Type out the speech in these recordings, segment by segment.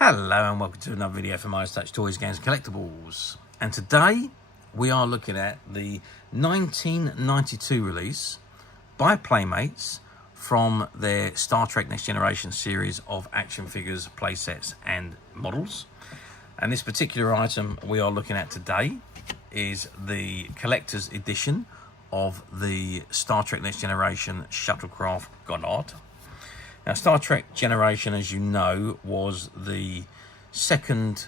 Hello and welcome to another video from Midas Touch Toys, Games, Collectibles. And today we are looking at the 1992 release by Playmates from their Star Trek Next Generation series of action figures, playsets and models. And this particular item we are looking at today is the collector's edition of the Star Trek Next Generation Shuttlecraft Goddard. Now, Star Trek Generation, as you know, was the second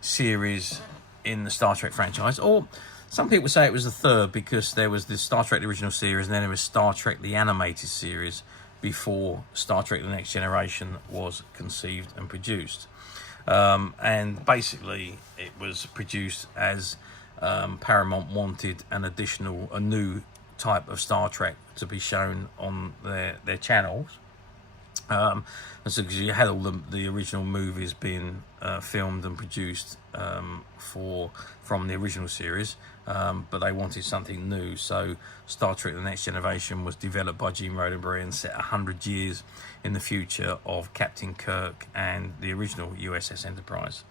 series in the Star Trek franchise, or some people say it was the third because there was the Star Trek the original series and then there was Star Trek the animated series before Star Trek the Next Generation was conceived and produced. And basically it was produced as Paramount wanted a new type of Star Trek to be shown on their channels. And so because you had all the original movies being filmed and produced from the original series, but they wanted something new. So Star Trek The Next Generation was developed by Gene Roddenberry and set 100 years in the future of Captain Kirk and the original USS Enterprise.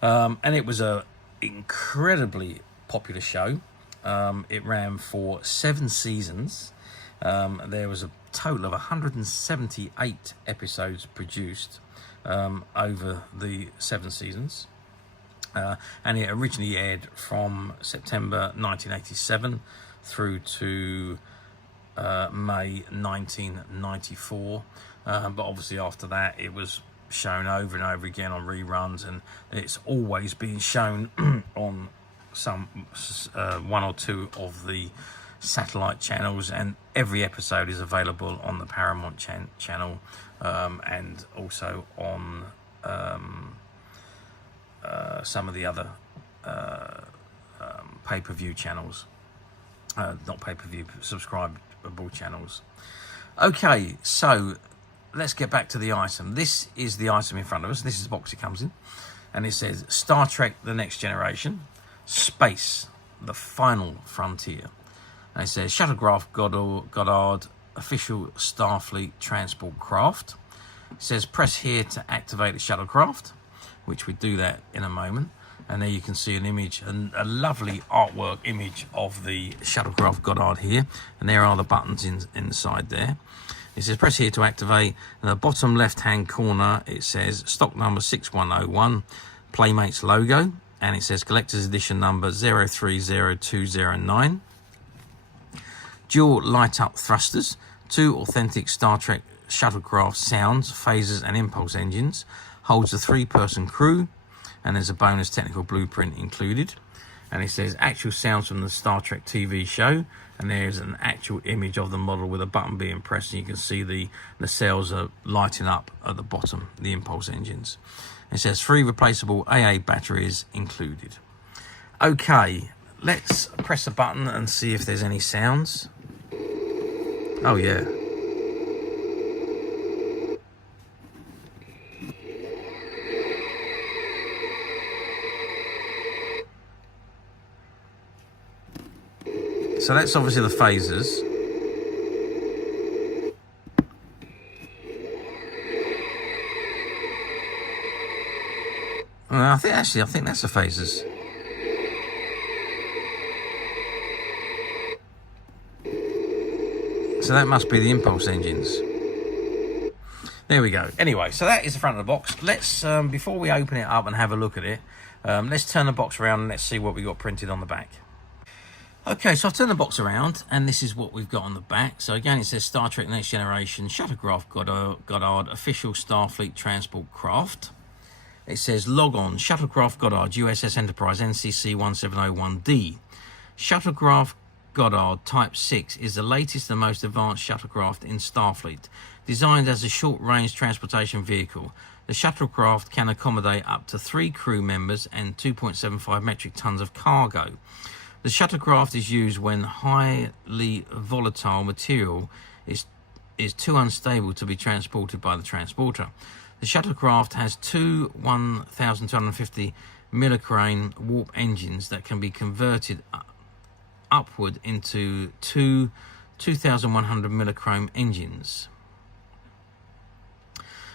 And it was a incredibly popular show. It ran for 7 seasons. There was a total of 178 episodes produced over the 7 seasons, and it originally aired from September 1987 through to May 1994, but obviously after that it was shown over and over again on reruns, and it's always been shown on some one or two of the satellite channels, and every episode is available on the Paramount channel and also on some of the other pay-per-view channels, not pay-per-view, subscribable channels. Okay, so let's get back to the item. This is the item in front of us. This is the box it comes in, and it says Star Trek The Next Generation, Space, The Final Frontier. And it says Shuttlecraft Goddard, official Starfleet transport craft. It says press here to activate the shuttlecraft, which we do that in a moment. And there you can see an image, a lovely artwork image of the Shuttlecraft Goddard here. And there are the buttons inside there. It says press here to activate. In the bottom left-hand corner, it says stock number 6101, Playmates logo. And it says collector's edition number 030209. Dual light-up thrusters, 2 authentic Star Trek shuttlecraft sounds, phasers and impulse engines, holds a 3-person crew, and there's a bonus technical blueprint included. And it says actual sounds from the Star Trek TV show, and there's an actual image of the model with a button being pressed, and you can see the cells are lighting up at the bottom, the impulse engines. It says 3 replaceable AA batteries included. Okay, let's press a button and see if there's any sounds. Oh yeah. So that's obviously the phasers. I think that's the phasers. So that must be the impulse engines. There we go. Anyway, so that is the front of the box. Let's, before we open it up and have a look at it, let's turn the box around and let's see what we got printed on the back. Okay, so I've turned the box around and this is what we've got on the back. So again, it says Star Trek Next Generation Shuttlecraft Goddard, official Starfleet transport craft. It says log on Shuttlecraft Goddard, USS Enterprise, NCC 1701D. Shuttlecraft Goddard Type 6 is the latest and most advanced shuttlecraft in Starfleet. Designed as a short-range transportation vehicle, the shuttlecraft can accommodate up to 3 crew members and 2.75 metric tons of cargo. The shuttlecraft is used when highly volatile material is too unstable to be transported by the transporter. The shuttlecraft has 2 1,250 millicrane warp engines that can be converted upward into 2 2,100 millichrome engines.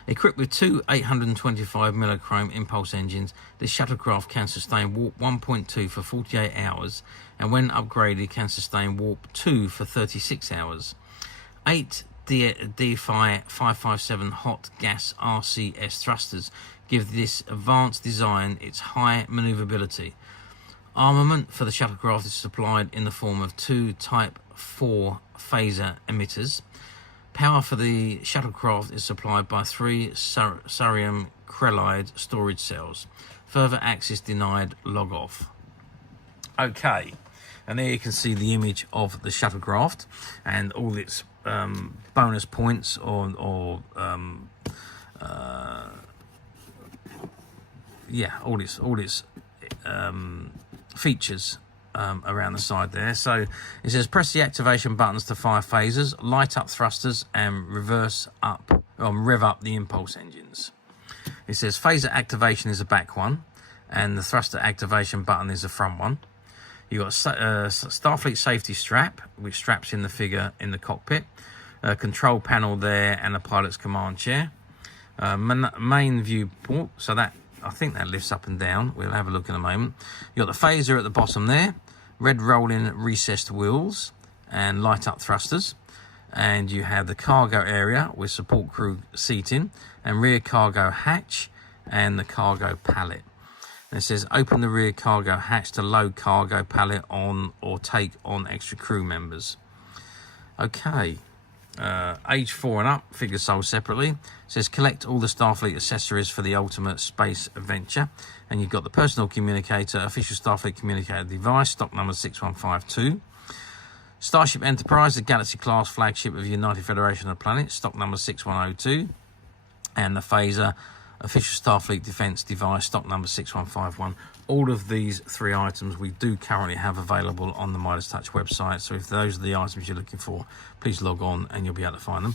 Equipped with two 825 millochrome impulse engines, this shuttlecraft can sustain warp 1.2 for 48 hours, and when upgraded can sustain warp 2 for 36 hours. 8 DFI 557 hot gas RCS thrusters give this advanced design its high manoeuvrability. Armament for the shuttlecraft is supplied in the form of two Type 4 phaser emitters. Power for the shuttlecraft is supplied by 3 cerium chrelide storage cells. Further access denied, log off. Okay, and there you can see the image of the shuttlecraft and all its bonus points all its features around the side there. So it says press the activation buttons to fire phasers, light up thrusters, and rev up the impulse engines. It says phaser activation is the back one, and the thruster activation button is the front one. You've got a Starfleet safety strap, which straps in the figure in the cockpit, a control panel there, and a pilot's command chair. Main viewport, so that I think that lifts up and down. We'll have a look in a moment. You've got the phaser at the bottom there, red rolling recessed wheels, and light up thrusters. And you have the cargo area with support crew seating, and rear cargo hatch, and the cargo pallet. And it says open the rear cargo hatch to load cargo pallet on or take on extra crew members. Okay. Age 4 and up, figures sold separately. It says collect all the Starfleet accessories for the ultimate space adventure. And you've got the personal communicator, official Starfleet communicator device, stock number 6152. Starship Enterprise, the Galaxy-class flagship of the United Federation of Planets, stock number 6102. And the phaser, official Starfleet defense device, stock number 6151. All of these 3 items we do currently have available on the Midas Touch website. So if those are the items you're looking for, please log on and you'll be able to find them.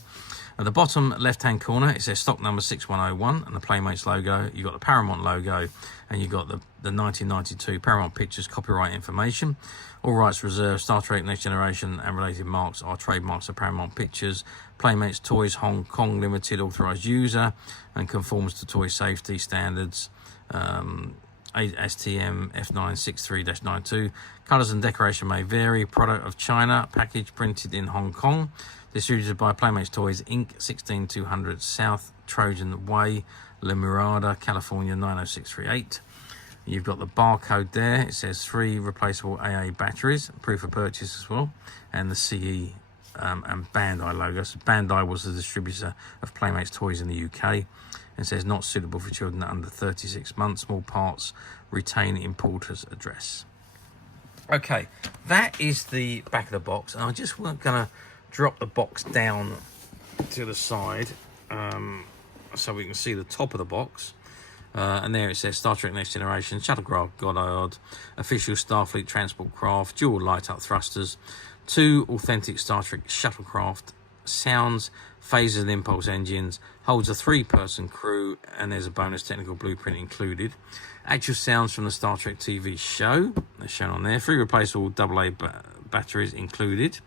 At the bottom left-hand corner, it says stock number 6101 and the Playmates logo. You've got the Paramount logo, and you've got the 1992 Paramount Pictures copyright information. All rights reserved. Star Trek Next Generation and related marks are trademarks of Paramount Pictures. Playmates Toys Hong Kong Limited, authorised user, and conforms to toy safety standards. STM F963-92. Colours and decoration may vary. Product of China. Package printed in Hong Kong. Distributed by Playmates Toys Inc. 16200 South Trojan Way, La Mirada, California 90638. You've got the barcode there. It says 3 replaceable AA batteries, proof of purchase as well, and the CE and Bandai logo. So Bandai was the distributor of Playmates Toys in the UK. It says not suitable for children under 36 months. Small parts retain importer's address. Okay, that is the back of the box, and I just going to drop the box down to the side so we can see the top of the box. And there it says Star Trek Next Generation, Shuttlecraft Goddard, official Starfleet transport craft, dual light-up thrusters, 2 authentic Star Trek shuttlecraft, sounds, phasers and impulse engines, holds a 3-person crew, and there's a bonus technical blueprint included. Actual sounds from the Star Trek TV show, they're shown on there. 3 replaceable AA batteries included.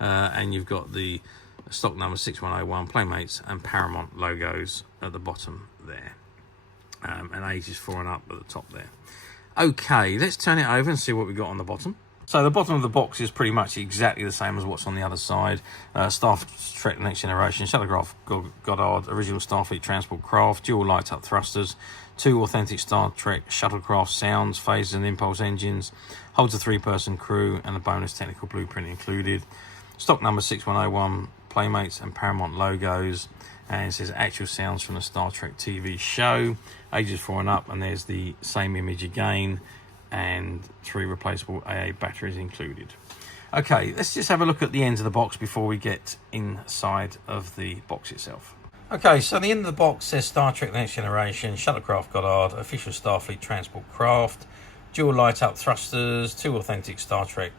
And you've got the stock number 6101, Playmates and Paramount logos at the bottom there. And ages 4 and up at the top there. Okay, let's turn it over and see what we got on the bottom. So the bottom of the box is pretty much exactly the same as what's on the other side. Star Trek Next Generation, Shuttlecraft Goddard, original Starfleet transport craft, dual light-up thrusters, 2 authentic Star Trek shuttlecraft sounds, phasers and impulse engines, holds a 3-person crew, and a bonus technical blueprint included. Stock number 6101, Playmates and Paramount logos, and it says actual sounds from the Star Trek TV show, ages 4 and up, and there's the same image again, and 3 replaceable AA batteries included. Okay, let's just have a look at the ends of the box before we get inside of the box itself. Okay, so the end of the box says Star Trek Next Generation, Shuttlecraft Goddard, official Starfleet transport craft, dual light-up thrusters, 2 authentic Star Trek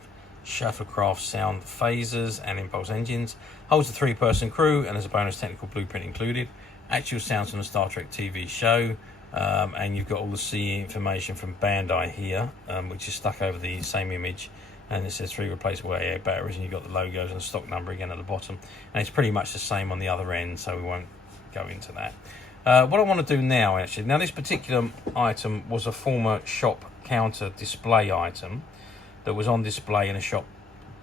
shuttlecraft sound phasers and impulse engines, holds a 3-person crew, and there's a bonus technical blueprint included. Actual sounds from the Star Trek TV show, and you've got all the CE information from Bandai here, which is stuck over the same image, and it says 3 replaceable AA batteries, and you've got the logos and the stock number again at the bottom, and it's pretty much the same on the other end, so we won't go into that. What I want to do now, actually, now this particular item was a former shop counter display item that was on display in a shop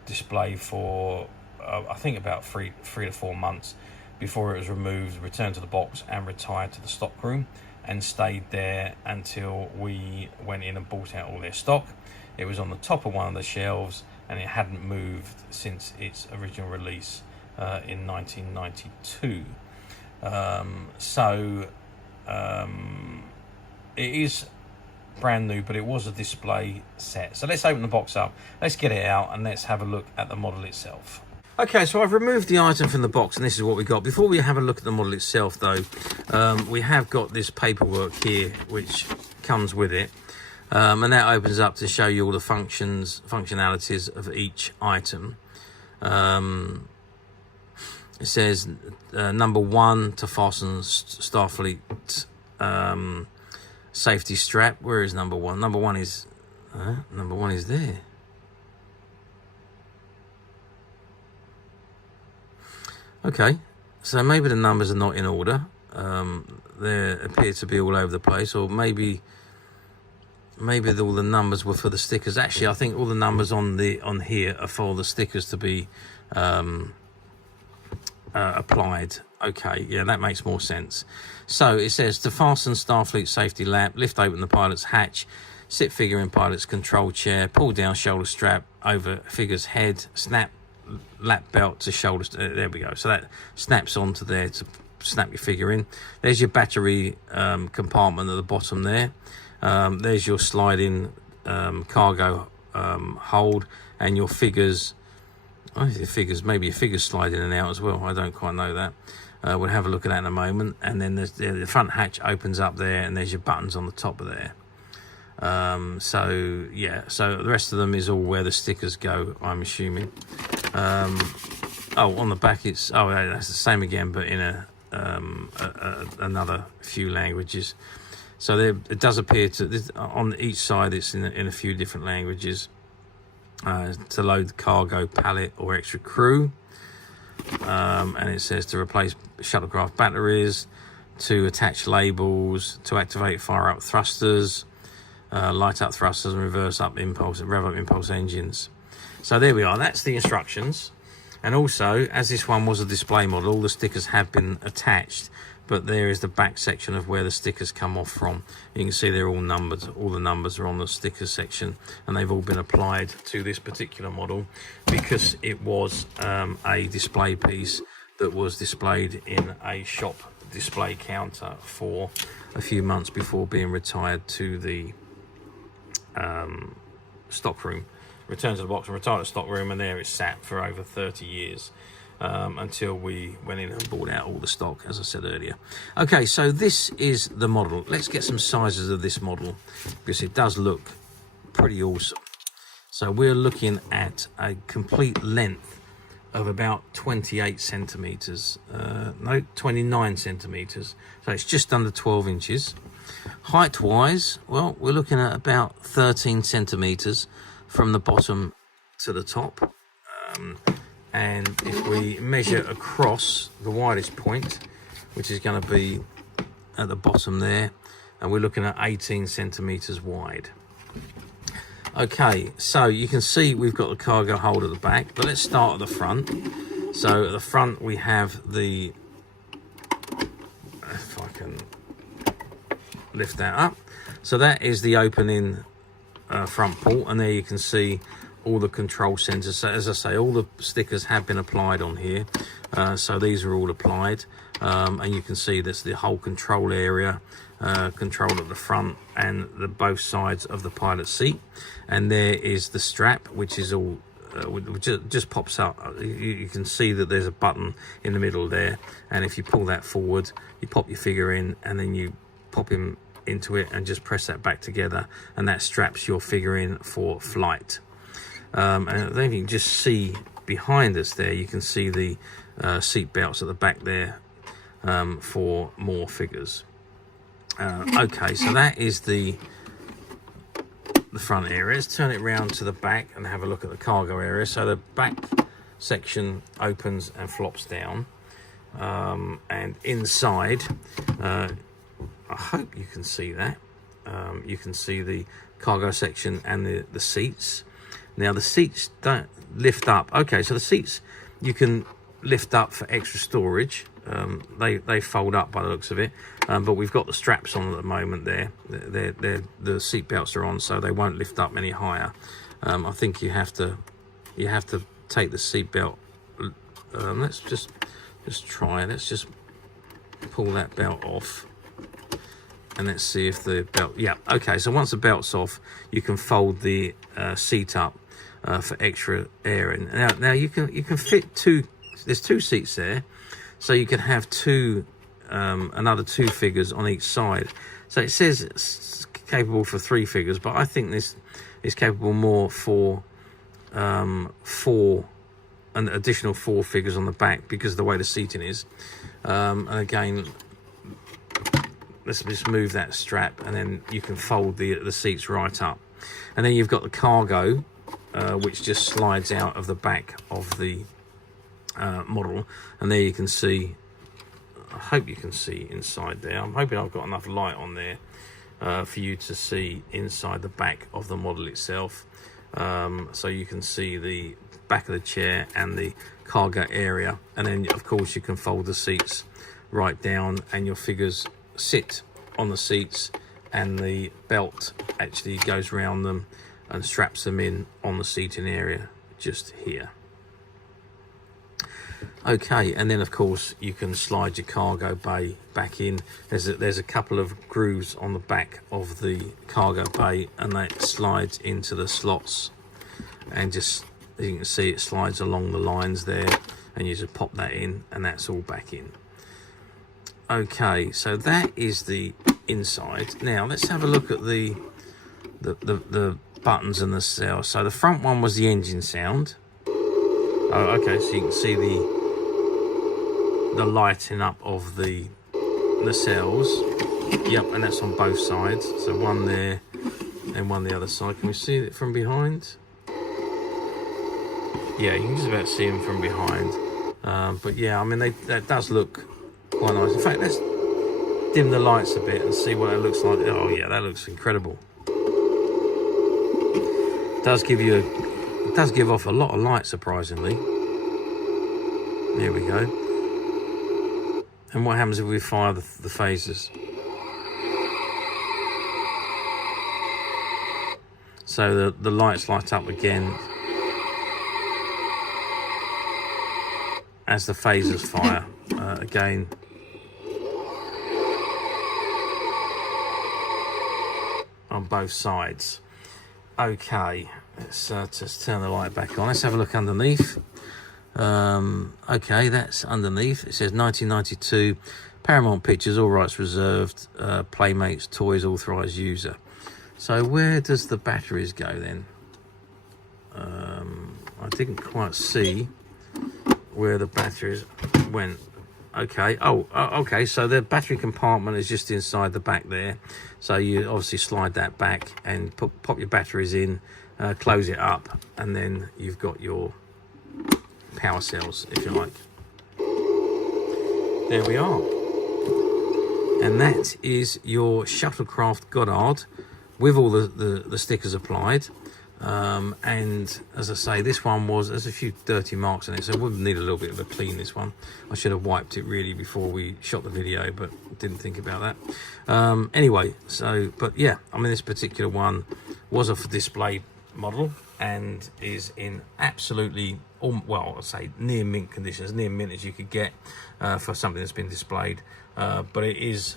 display for I think about three to 4 months before it was removed, returned to the box and retired to the stock room, and stayed there until we went in and bought out all their stock. It was on the top of one of the shelves and it hadn't moved since its original release in 1992. It is brand new, but it was a display set. So let's open the box up, let's get it out, and let's have a look at the model itself. Okay, so I've removed the item from the box and this is what we got. Before we have a look at the model itself though, we have got this paperwork here which comes with it, and that opens up to show you all the functionalities of each item. It says number 1 to fasten Starfleet safety strap. Where is number 1? Number 1 is there. Okay, so maybe the numbers are not in order. They appear to be all over the place, or maybe all the numbers were for the stickers. Actually, I think all the numbers on here are for the stickers to be applied. Okay, yeah, that makes more sense. So it says to fasten Starfleet safety lap, lift open the pilot's hatch, sit figure in pilot's control chair, pull down shoulder strap over figure's head, snap lap belt to shoulder. There we go. So that snaps onto there to snap your figure in. There's your battery compartment at the bottom there. There's your sliding cargo hold, and your figures. Maybe your figures slide in and out as well. I don't quite know that. We'll have a look at that in a moment. And then there's the front hatch opens up there, and there's your buttons on the top of there. So yeah, so the rest of them is all where the stickers go, I'm assuming. On the back it's that's the same again, but in another few languages. So there, it does appear to on each side it's in a few different languages. To load the cargo, pallet or extra crew, and it says to replace shuttlecraft batteries, to attach labels, to activate fire up thrusters, light up thrusters and rev up impulse engines. So there we are, that's the instructions. And also, as this one was a display model, all the stickers have been attached, but there is the back section of where the stickers come off from. You can see they're all numbered. All the numbers are on the stickers section, and they've all been applied to this particular model because it was a display piece that was displayed in a shop display counter for a few months before being retired to the stock room. Returned to the box and retired to the stock room, and there it sat for over 30 years. Until we went in and bought out all the stock, as I said earlier. Okay, so this is the model. Let's get some sizes of this model because it does look pretty awesome. So we're looking at a complete length of about 28 centimeters. No, 29 centimeters. So it's just under 12 inches. Height wise, well, we're looking at about 13 centimeters from the bottom to the top. And if we measure across the widest point, which is going to be at the bottom there, and we're looking at 18 centimeters wide. Okay, so you can see we've got the cargo hold at the back, but let's start at the front. So at the front we have the, if I can lift that up, so that is the opening front port, and there you can see all the control sensors. So as I say, all the stickers have been applied on here, so these are all applied, and you can see this the whole control area, control at the front and both sides of the pilot seat. And there is the strap, which is all which just pops up. You can see that there's a button in the middle there, and if you pull that forward, you pop your figure in, and then you pop him into it and just press that back together, and that straps your figure in for flight. And then you can just see behind us there, you can see the seat belts at the back there for more figures. Okay, so that is the front area. Let's turn it round to the back and have a look at the cargo area. So the back section opens and flops down. and inside, I hope you can see that. You can see the cargo section and the seats. Now the seats don't lift up. Okay, so the seats you can lift up for extra storage. They fold up by the looks of it, but we've got the straps on at the moment. The seat belts are on, so they won't lift up any higher. I think you have to take the seat belt. Let's just try. Let's just pull that belt off, and let's see if the belt. Yeah, okay. So once the belt's off, you can fold the seat up for extra air. And now you can fit two. There's two seats there, so you can have another two figures on each side. So it says it's capable for 3 figures, but I think this is capable more for an additional 4 figures on the back because of the way the seating is. And again, let's just move that strap, and then you can fold the seats right up. And then you've got the cargo, which just slides out of the back of the model, and there you can see. I hope you can see inside there. I'm hoping I've got enough light on there for you to see inside the back of the model itself. So you can see the back of the chair and the cargo area, and then of course you can fold the seats right down, and your figures sit on the seats, and the belt actually goes around them and straps them in on the seating area just here. Okay, and then of course you can slide your cargo bay back in. There's a couple of grooves on the back of the cargo bay, and that slides into the slots, and just, as you can see, it slides along the lines there, and you just pop that in, and that's all back in. Okay, so that is the inside. Now let's have a look at the buttons and the cells. So the front one was the engine sound. Oh, okay, so you can see the lighting up of the cells. Yep, and that's on both sides. So one there and one the other side. Can we see it from behind? Yeah, you can just about see them from behind. But yeah, I mean, that does look quite nice. In fact, let's dim the lights a bit and see what it looks like. Oh yeah, that looks incredible. It does give off a lot of light, surprisingly. There we go. And what happens if we fire the phasers? So the lights light up again as the phasers fire again. On both sides. Okay, let's just turn the light back on. Let's have a look underneath. Okay, that's underneath. It says 1992, Paramount Pictures, all rights reserved, Playmates, toys authorized user. So where does the batteries go then? I didn't quite see where the batteries went. Okay, okay, so the battery compartment is just inside the back there. So you obviously slide that back and pop your batteries in, close it up, and then you've got your power cells, if you like. There we are. And that is your Shuttlecraft Goddard with all the stickers applied. And as I say, this one there's a few dirty marks on it, so it would need a little bit of a clean, this one. I should have wiped it really before we shot the video, but didn't think about that. Anyway, but yeah, I mean, this particular one was a display model and is in absolutely, well, I'd say near mint condition, as near mint as you could get for something that's been displayed. But it is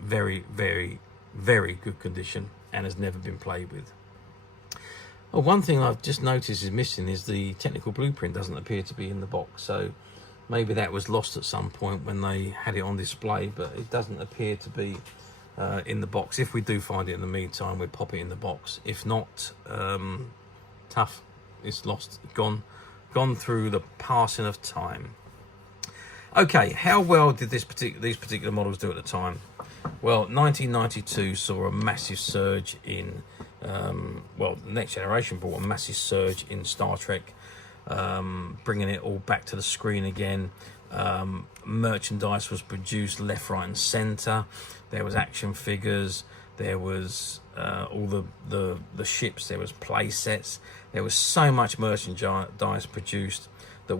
very, very, very good condition and has never been played with. Oh, one thing I've just noticed is missing is the technical blueprint doesn't appear to be in the box. So maybe that was lost at some point when they had it on display, but it doesn't appear to be in the box. If we do find it in the meantime, we'll pop it in the box. If not, tough, it's lost, gone through the passing of time. Okay, how well did these particular models do at the time? Well, 1992 saw a massive surge in, well, Next Generation brought a massive surge in Star Trek, bringing it all back to the screen again. merchandise was produced left, right and centre. There was action figures, there was all the ships, there was play sets. There was so much merchandise produced that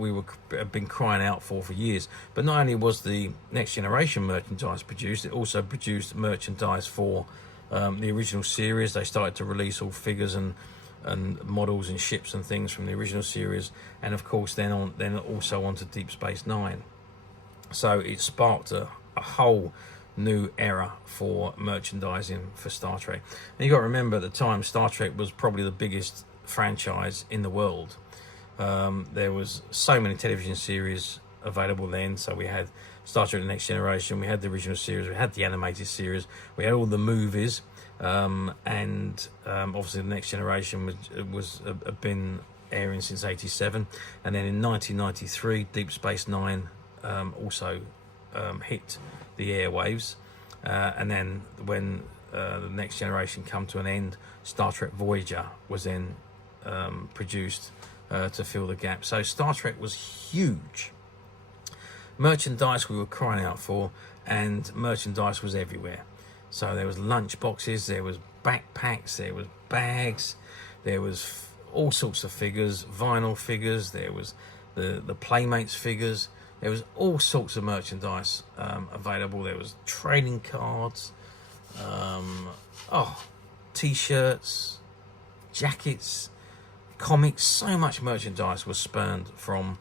have been crying out for years. But not only was the Next Generation merchandise produced, it also produced merchandise for the original series. They started to release all figures and models and ships and things from the original series, and of course then also onto Deep Space Nine. So it sparked a whole new era for merchandising for Star Trek. And you got to remember, at the time, Star Trek was probably the biggest franchise in the world. There was so many television series available then. So we had Star Trek: The Next Generation, we had the original series, we had the animated series, we had all the movies, and obviously the Next Generation had been airing since '87, and then in 1993 Deep Space Nine also hit the airwaves, and then when the Next Generation come to an end, Star Trek Voyager was then produced to fill the gap. So Star Trek was huge. Merchandise we were crying out for, and merchandise was everywhere. So there was lunch boxes, there was backpacks, there was bags, there was all sorts of figures, vinyl figures, there was the Playmates figures, there was all sorts of merchandise available. There was trading cards, t-shirts, jackets, comics. So much merchandise was spurned from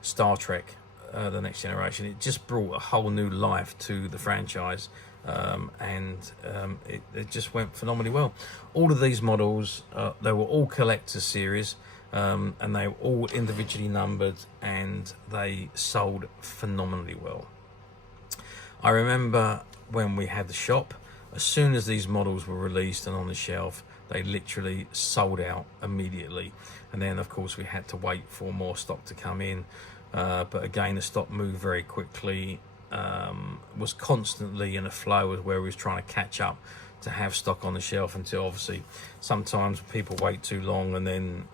Star Trek, The Next Generation. It just brought a whole new life to the franchise, and it just went phenomenally well. All of these models, they were all collector's series, and they were all individually numbered, and they sold phenomenally well. I remember when we had the shop, as soon as these models were released and on the shelf, they literally sold out immediately. And then of course we had to wait for more stock to come in, but again the stock moved very quickly, was constantly in a flow where we was trying to catch up to have stock on the shelf, until obviously sometimes people wait too long, and then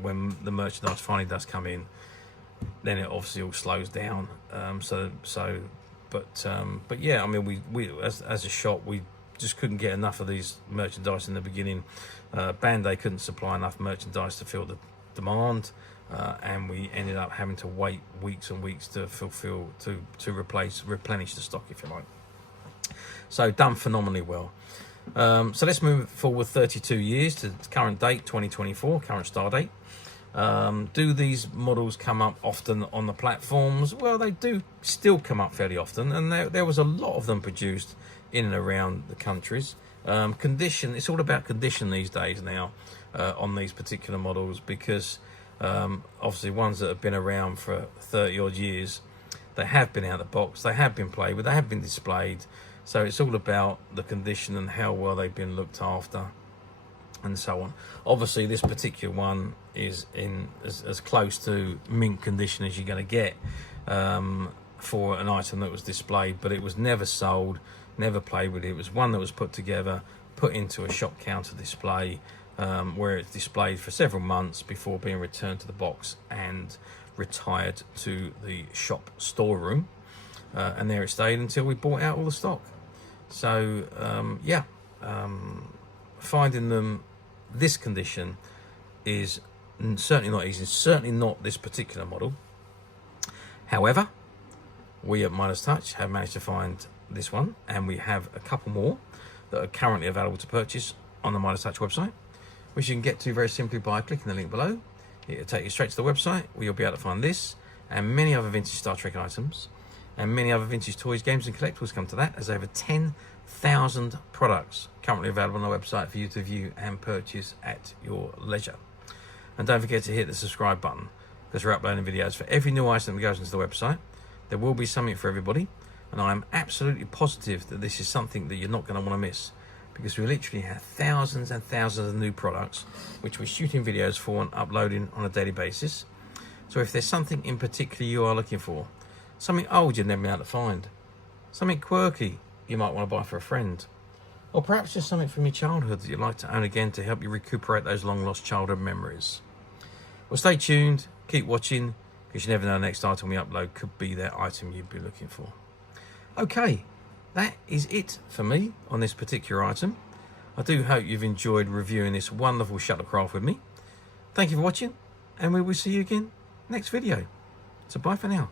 when the merchandise finally does come in, then it obviously all slows down. But yeah, I mean, we as a shop, we just couldn't get enough of these merchandise in the beginning. Bandai couldn't supply enough merchandise to fill the demand, and we ended up having to wait weeks and weeks to replenish the stock, if you like. So done phenomenally well. So let's move forward 32 years to current date, 2024, current star date. Do these models come up often on the platforms? Well, they do still come up fairly often, and there was a lot of them produced in and around the countries. Condition, it's all about condition these days now on these particular models, because obviously ones that have been around for 30 odd years, they have been out of the box, they have been played with, they have been displayed. So it's all about the condition and how well they've been looked after, and so on. Obviously this particular one is in as close to mint condition as you're going to get for an item that was displayed, but it was never sold, never played with. It was one that was put together, put into a shop counter display, where it's displayed for several months before being returned to the box and retired to the shop storeroom, and there it stayed until we bought out all the stock. So finding them this condition is certainly not easy, certainly not this particular model. However, we at Midas Touch have managed to find this one, and we have a couple more that are currently available to purchase on the Midas Touch website, which you can get to very simply by clicking the link below. It'll take you straight to the website, where you'll be able to find this and many other vintage Star Trek items, and many other vintage toys, games and collectibles come to that, as over 10,000 products currently available on the website for you to view and purchase at your leisure. And don't forget to hit the subscribe button, because we're uploading videos for every new item that goes into the website. There will be something for everybody, and I am absolutely positive that this is something that you're not going to want to miss, because we literally have thousands and thousands of new products which we're shooting videos for and uploading on a daily basis. So if there's something in particular you are looking for, something old you've never been able to find, something quirky you might want to buy for a friend, or perhaps just something from your childhood that you'd like to own again to help you recuperate those long lost childhood memories. Well, stay tuned, keep watching, because you never know, the next item we upload could be that item you'd be looking for. Okay, that is it for me on this particular item. I do hope you've enjoyed reviewing this wonderful shuttlecraft with me. Thank you for watching, and we will see you again next video. So bye for now.